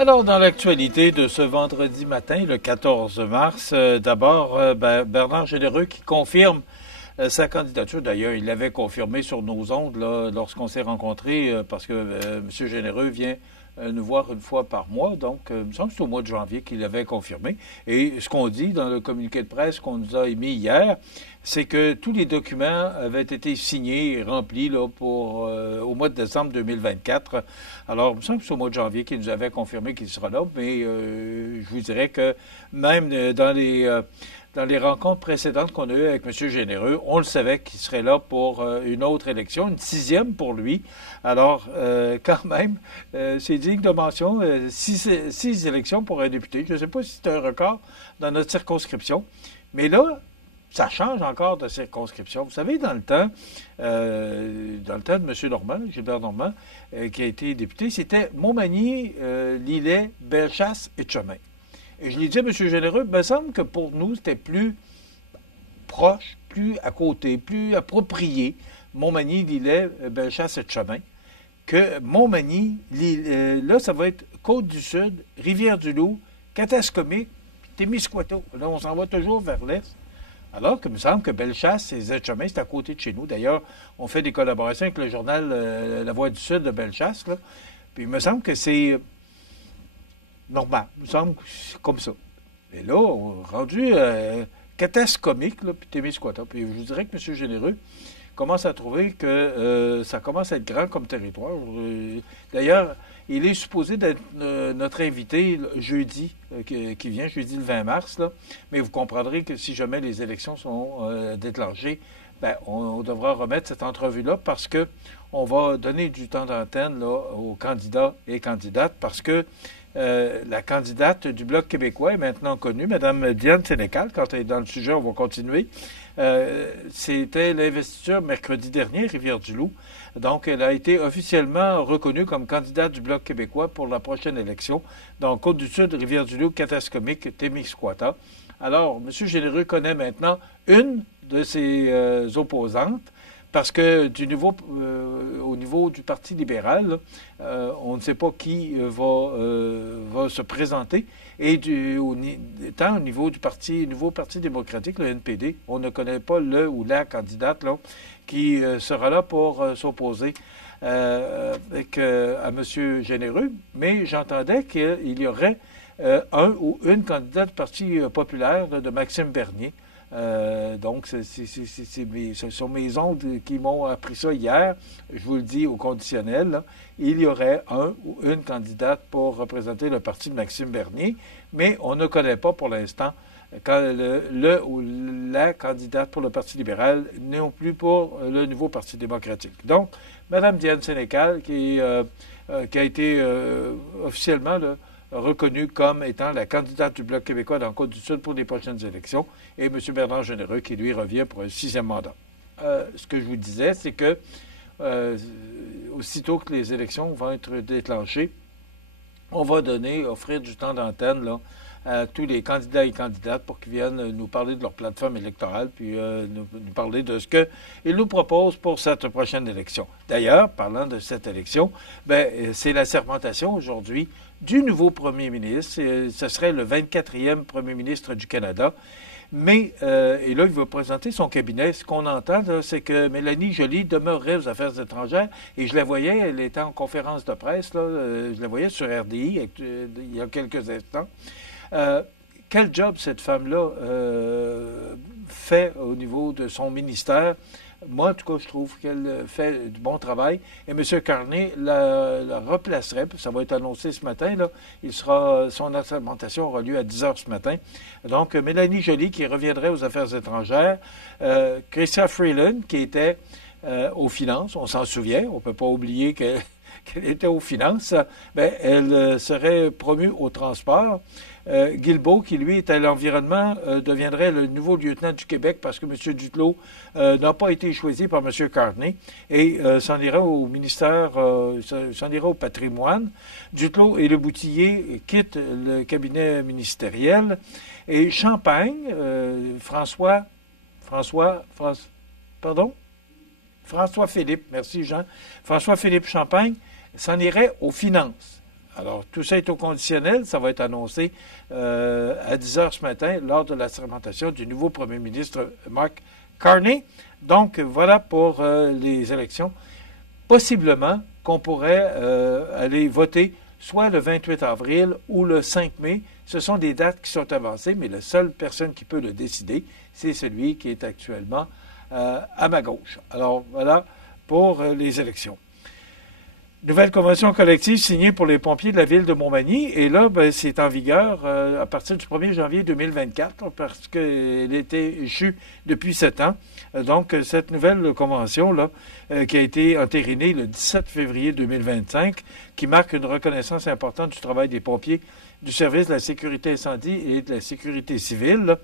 Alors, dans l'actualité de ce vendredi matin, le 14 mars, d'abord, Bernard Généreux qui confirme sa candidature. D'ailleurs, il l'avait confirmé sur nos ondes là, lorsqu'on s'est rencontrés, parce que M. Généreux vient nous voir une fois par mois. Donc, il me semble que c'est au mois de janvier qu'il l'avait confirmé. Et ce qu'on dit dans le communiqué de presse qu'on nous a émis hier, c'est que tous les documents avaient été signés et remplis là, pour au mois de décembre 2024. Alors, il me semble que c'est au mois de janvier qu'il nous avait confirmé qu'il sera là, mais je vous dirais que même dans les rencontres précédentes qu'on a eues avec M. Généreux, on le savait qu'il serait là pour une autre élection, une sixième pour lui. Alors, quand même, c'est digne de mention, six élections pour un député. Je ne sais pas si c'est un record dans notre circonscription, mais là, ça change encore de circonscription. Vous savez, dans le temps de M. Normand, Gilbert Normand, qui a été député, c'était Montmagny, Lillet, Bellechasse et Chemin. Et je lui dis à M. Généreux, il me semble que pour nous, c'était plus proche, plus à côté, plus approprié, Montmagny, Lillet, Bellechasse et Chemin, que Montmagny, là, ça va être Côte-du-Sud, Rivière-du-Loup, Katascomique, puis Témiscouata. Là, on s'en va toujours vers l'est. Alors qu'il me semble que Bellechasse et Etchemin, c'est à côté de chez nous. D'ailleurs, on fait des collaborations avec le journal La Voix du Sud de Bellechasse. Là. Puis il me semble que c'est normal. Il me semble que c'est comme ça. Et là, on est rendu Katascomique, puis Témiscouata. Puis je vous dirais que M. Généreux commence à trouver que ça commence à être grand comme territoire. D'ailleurs, il est supposé d'être notre invité jeudi, qui vient jeudi le 20 mars. Là. Mais vous comprendrez que si jamais les élections sont déclenchées, on devra remettre cette entrevue-là parce que on va donner du temps d'antenne là, aux candidats et candidates parce que la candidate du Bloc québécois est maintenant connue, Mme Diane Sénécal. Quand elle est dans le sujet, on va continuer. C'était l'investiture mercredi dernier, Rivière-du-Loup. Donc, elle a été officiellement reconnue comme candidate du Bloc québécois pour la prochaine élection. Donc, Côte-du-Sud, Rivière-du-Loup, Katascomique, Témiscouata. Alors, M. Généreux connaît maintenant une de ses opposantes parce que au niveau du Parti libéral, on ne sait pas qui va se présenter. Et tant au niveau du nouveau Parti démocratique, le NPD, on ne connaît pas le ou la candidate là, qui sera là pour s'opposer à M. Généreux. Mais j'entendais qu'il y aurait un ou une candidate du Parti populaire de Maxime Bernier. Donc, ce sont mes ondes qui m'ont appris ça hier. Je vous le dis au conditionnel. Là. Il y aurait un ou une candidate pour représenter le parti de Maxime Bernier, mais on ne connaît pas pour l'instant le ou la candidate pour le Parti libéral, non plus pour le nouveau Parti démocratique. Donc, Mme Diane Sénécal, qui a été officiellement reconnue comme étant la candidate du Bloc québécois dans le Côte-du-Sud pour les prochaines élections, et M. Bernard Généreux qui, lui, revient pour un sixième mandat. Ce que je vous disais, c'est que aussitôt que les élections vont être déclenchées, on va offrir du temps d'antenne là, à tous les candidats et candidates pour qu'ils viennent nous parler de leur plateforme électorale, puis nous parler de ce qu'ils nous proposent pour cette prochaine élection. D'ailleurs, parlant de cette élection, c'est la sermentation aujourd'hui du nouveau premier ministre. Ce serait le 24e premier ministre du Canada. Mais, et là, il va présenter son cabinet. Ce qu'on entend, c'est que Mélanie Joly demeurerait aux Affaires étrangères. Et je la voyais, elle était en conférence de presse, là, je la voyais sur RDI il y a quelques instants. Quel job cette femme-là fait au niveau de son ministère? Moi, en tout cas, je trouve qu'elle fait du bon travail. Et M. Carney la replacerait, puis ça va être annoncé ce matin. Là. Son assermentation aura lieu à 10 heures ce matin. Donc, Mélanie Joly, qui reviendrait aux Affaires étrangères. Chrystia Freeland, qui était aux finances. On s'en souvient. On ne peut pas oublier qu'elle était aux finances. Elle serait promue au transport. Guilbeault, qui lui est à l'environnement, deviendrait le nouveau lieutenant du Québec parce que M. Duclos n'a pas été choisi par M. Carney et s'en ira au ministère, s'en ira au patrimoine. Duclos et Le Boutillier quittent le cabinet ministériel et Champagne, François Philippe, merci Jean, François-Philippe Champagne s'en irait aux finances. Alors, tout ça est au conditionnel. Ça va être annoncé à 10 heures ce matin lors de la sermentation du nouveau premier ministre Mark Carney. Donc, voilà pour les élections. Possiblement qu'on pourrait aller voter soit le 28 avril ou le 5 mai. Ce sont des dates qui sont avancées, mais la seule personne qui peut le décider, c'est celui qui est actuellement à ma gauche. Alors, voilà pour les élections. Nouvelle convention collective signée pour les pompiers de la ville de Montmagny. Et là, ben, c'est en vigueur à partir du 1er janvier 2024 parce qu'elle était échue depuis 7 ans. Donc, cette nouvelle convention-là, qui a été entérinée le 17 février 2025, qui marque une reconnaissance importante du travail des pompiers du service de la sécurité incendie et de la sécurité civile.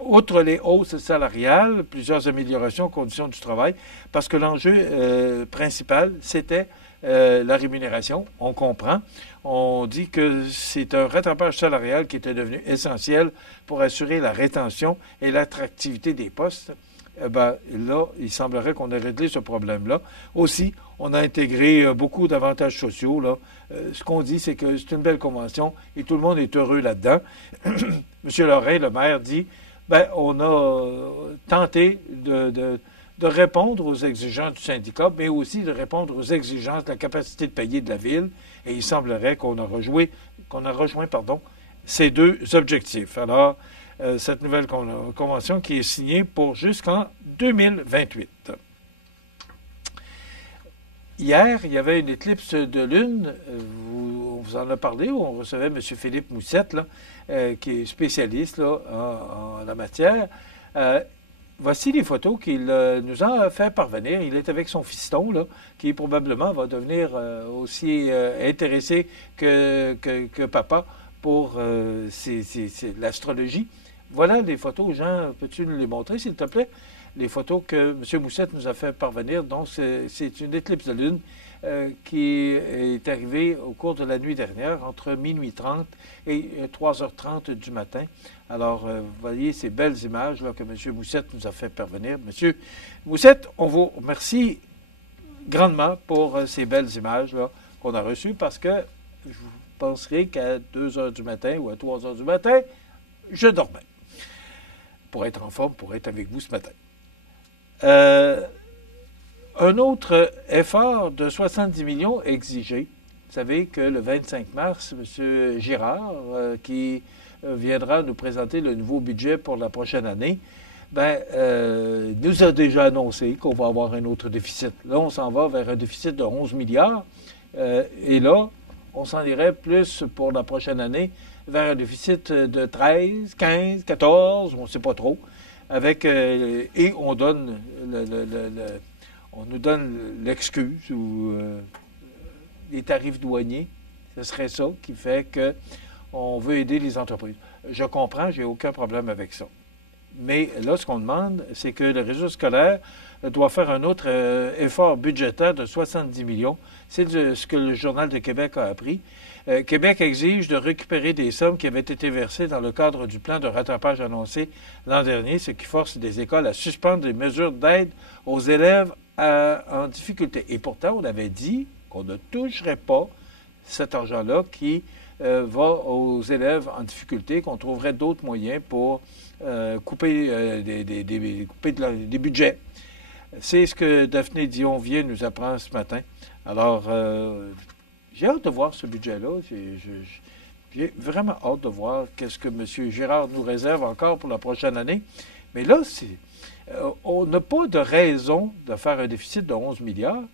Outre les hausses salariales, plusieurs améliorations aux conditions du travail, parce que l'enjeu principal, c'était la rémunération. On comprend. On dit que c'est un rattrapage salarial qui était devenu essentiel pour assurer la rétention et l'attractivité des postes. Ben, là, il semblerait qu'on ait réglé ce problème-là. Aussi, on a intégré beaucoup d'avantages sociaux. Là. Ce qu'on dit, c'est que c'est une belle convention et tout le monde est heureux là-dedans. M. Lorrain, le maire, dit ben, on a tenté de répondre aux exigences du syndicat, mais aussi de répondre aux exigences de la capacité de payer de la ville. Et il semblerait qu'on a rejoint ces deux objectifs. Alors, cette nouvelle convention qui est signée pour jusqu'en 2028. Hier, il y avait une éclipse de lune. On vous en a parlé. On recevait M. Philippe Moussette, là, qui est spécialiste là, en la matière. Voici les photos qu'il nous a fait parvenir. Il est avec son fiston, là, qui probablement va devenir aussi intéressé que papa pour l'astrologie. Voilà les photos. Jean, peux-tu nous les montrer, s'il te plaît? Les photos que M. Moussette nous a fait parvenir. Donc, c'est une éclipse de lune qui est arrivée au cours de la nuit dernière, entre minuit 30 et 3h30 du matin. Alors, vous voyez ces belles images là, que M. Moussette nous a fait parvenir. M. Moussette, on vous remercie grandement pour ces belles images là, qu'on a reçues parce que je penserai qu'à 2h du matin ou à 3h du matin, je dormais. Pour être en forme, pour être avec vous ce matin. Un autre effort de 70 millions exigé. Vous savez que le 25 mars, M. Girard, qui viendra nous présenter le nouveau budget pour la prochaine année, nous a déjà annoncé qu'on va avoir un autre déficit. Là, on s'en va vers un déficit de 11 milliards. Et là, on s'en irait plus pour la prochaine année vers un déficit de 13, 15, 14, on ne sait pas trop. Et on donne on nous donne l'excuse ou les tarifs douaniers. Ce serait ça qui fait qu'on veut aider les entreprises. Je comprends, j'ai aucun problème avec ça. Mais là, ce qu'on demande, c'est que le réseau scolaire doit faire un autre effort budgétaire de 70 millions. C'est ce que le Journal de Québec a appris. Québec exige de récupérer des sommes qui avaient été versées dans le cadre du plan de rattrapage annoncé l'an dernier, ce qui force des écoles à suspendre les mesures d'aide aux élèves en difficulté. Et pourtant, on avait dit qu'on ne toucherait pas cet argent-là qui va aux élèves en difficulté, qu'on trouverait d'autres moyens pour couper des budgets. C'est ce que Daphné Dion vient nous apprendre ce matin. Alors, j'ai hâte de voir ce budget-là. J'ai vraiment hâte de voir qu'est-ce que M. Girard nous réserve encore pour la prochaine année. Mais là, on n'a pas de raison de faire un déficit de 11 milliards.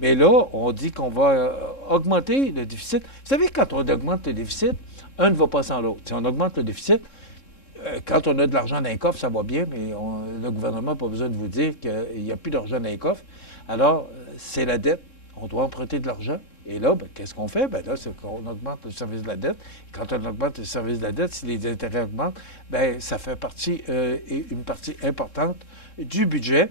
Mais là, on dit qu'on va augmenter le déficit. Vous savez, quand on augmente le déficit, un ne va pas sans l'autre. Si on augmente le déficit, quand on a de l'argent dans les coffres, ça va bien, mais le gouvernement n'a pas besoin de vous dire qu'il n'y a plus d'argent dans les coffres. Alors, c'est la dette. On doit emprunter de l'argent. Et là, qu'est-ce qu'on fait? Là, c'est qu'on augmente le service de la dette. Quand on augmente le service de la dette, si les intérêts augmentent, ça fait une partie importante du budget.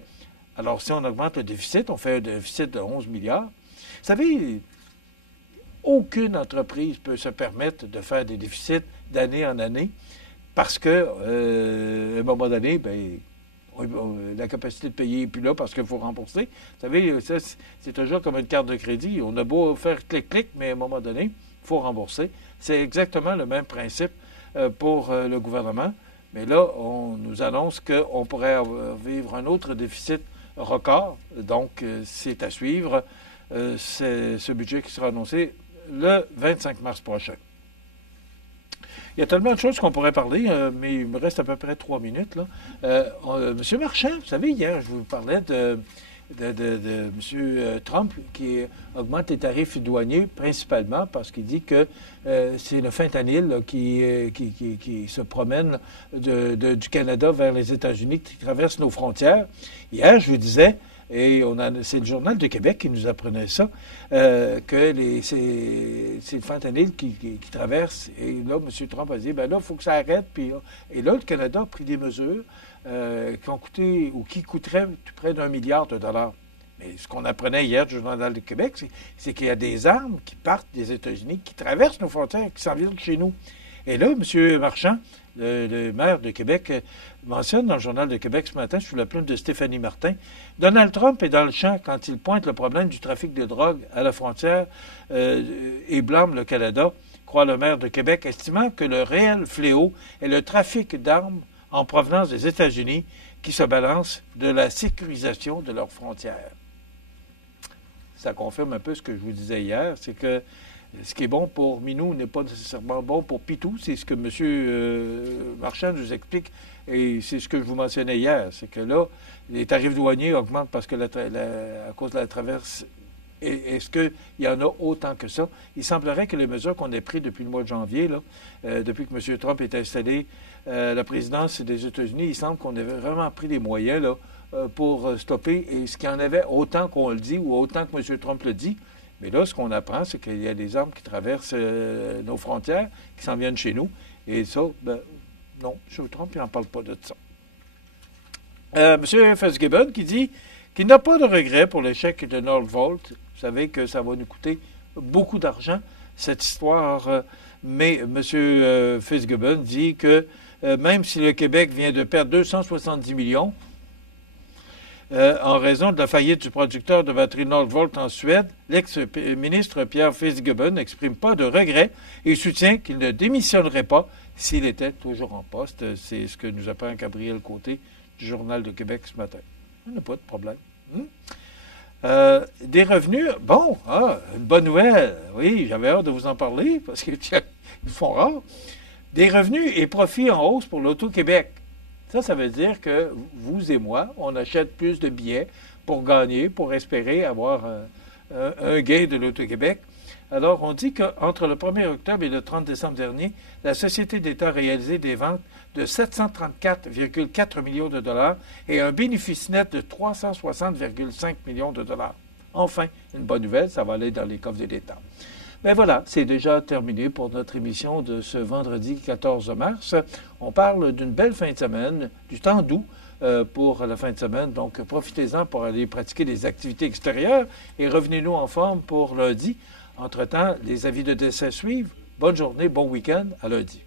Alors, si on augmente le déficit, on fait un déficit de 11 milliards. Vous savez, aucune entreprise peut se permettre de faire des déficits d'année en année parce que, à un moment donné, Oui, bon, la capacité de payer n'est plus là parce qu'il faut rembourser. Vous savez, ça, c'est toujours comme une carte de crédit. On a beau faire clic-clic, mais à un moment donné, il faut rembourser. C'est exactement le même principe pour le gouvernement. Mais là, on nous annonce qu'on pourrait vivre un autre déficit record. Donc, c'est à suivre. C'est ce budget qui sera annoncé le 25 mars prochain. Il y a tellement de choses qu'on pourrait parler, mais il me reste à peu près 3 minutes. Monsieur Marchand, vous savez, hier, je vous parlais de M. Trump qui augmente les tarifs douaniers principalement parce qu'il dit que c'est le fentanyl qui se promène du Canada vers les États-Unis, qui traverse nos frontières. Hier, je vous disais, et c'est le Journal de Québec qui nous apprenait ça, que c'est le fentanyl qui traverse. Et là, M. Trump a dit, ben là, il faut que ça arrête. Et là, le Canada a pris des mesures qui ont coûté ou qui coûteraient près d'1 milliard de dollars. Mais ce qu'on apprenait hier du Journal de Québec, c'est qu'il y a des armes qui partent des États-Unis, qui traversent nos frontières, qui s'en viennent chez nous. Et là, M. Marchand, le maire de Québec, mentionne dans le Journal de Québec ce matin, sous la plume de Stéphanie Martin, Donald Trump est dans le champ quand il pointe le problème du trafic de drogue à la frontière et blâme le Canada, croit le maire de Québec, estimant que le réel fléau est le trafic d'armes en provenance des États-Unis qui se balance de la sécurisation de leurs frontières. Ça confirme un peu ce que je vous disais hier, c'est que ce qui est bon pour Minou n'est pas nécessairement bon pour Pitou. C'est ce que M. Marchand nous explique et c'est ce que je vous mentionnais hier. C'est que là, les tarifs douaniers augmentent parce que à cause de la traverse. Est-ce qu'il y en a autant que ça? Il semblerait que les mesures qu'on ait prises depuis le mois de janvier, là, depuis que M. Trump est installé à la présidence des États-Unis, il semble qu'on ait vraiment pris des moyens là, pour stopper. Et ce qu'il y en avait autant qu'on le dit ou autant que M. Trump le dit, mais là, ce qu'on apprend, c'est qu'il y a des armes qui traversent nos frontières, qui s'en viennent chez nous. Et ça, ben, non, M. Trump, il n'en parle pas de ça. M. Fitzgibbon qui dit qu'il n'a pas de regret pour l'échec de Northvolt. Vous savez que ça va nous coûter beaucoup d'argent, cette histoire. Mais M. Fitzgibbon dit que même si le Québec vient de perdre 270 millions, en raison de la faillite du producteur de batteries Northvolt en Suède, l'ex-ministre Pierre Fitzgibbon n'exprime pas de regret et soutient qu'il ne démissionnerait pas s'il était toujours en poste. C'est ce que nous apprend Gabriel Côté du Journal de Québec ce matin. Il n'y a pas de problème. Des revenus, bon, une bonne nouvelle. Oui, j'avais hâte de vous en parler parce qu'ils font rare. Des revenus et profits en hausse pour l'Auto-Québec. Ça veut dire que vous et moi, on achète plus de billets pour gagner, pour espérer avoir un gain de l'Auto-Québec. Alors, on dit qu'entre le 1er octobre et le 30 décembre dernier, la Société d'État a réalisé des ventes de 734,4 millions de dollars et un bénéfice net de 360,5 millions de dollars. Enfin, une bonne nouvelle, ça va aller dans les coffres de l'État. Mais voilà, c'est déjà terminé pour notre émission de ce vendredi 14 mars. On parle d'une belle fin de semaine, du temps doux pour la fin de semaine. Donc, profitez-en pour aller pratiquer des activités extérieures et revenez-nous en forme pour lundi. Entre-temps, les avis de décès suivent. Bonne journée, bon week-end, à lundi.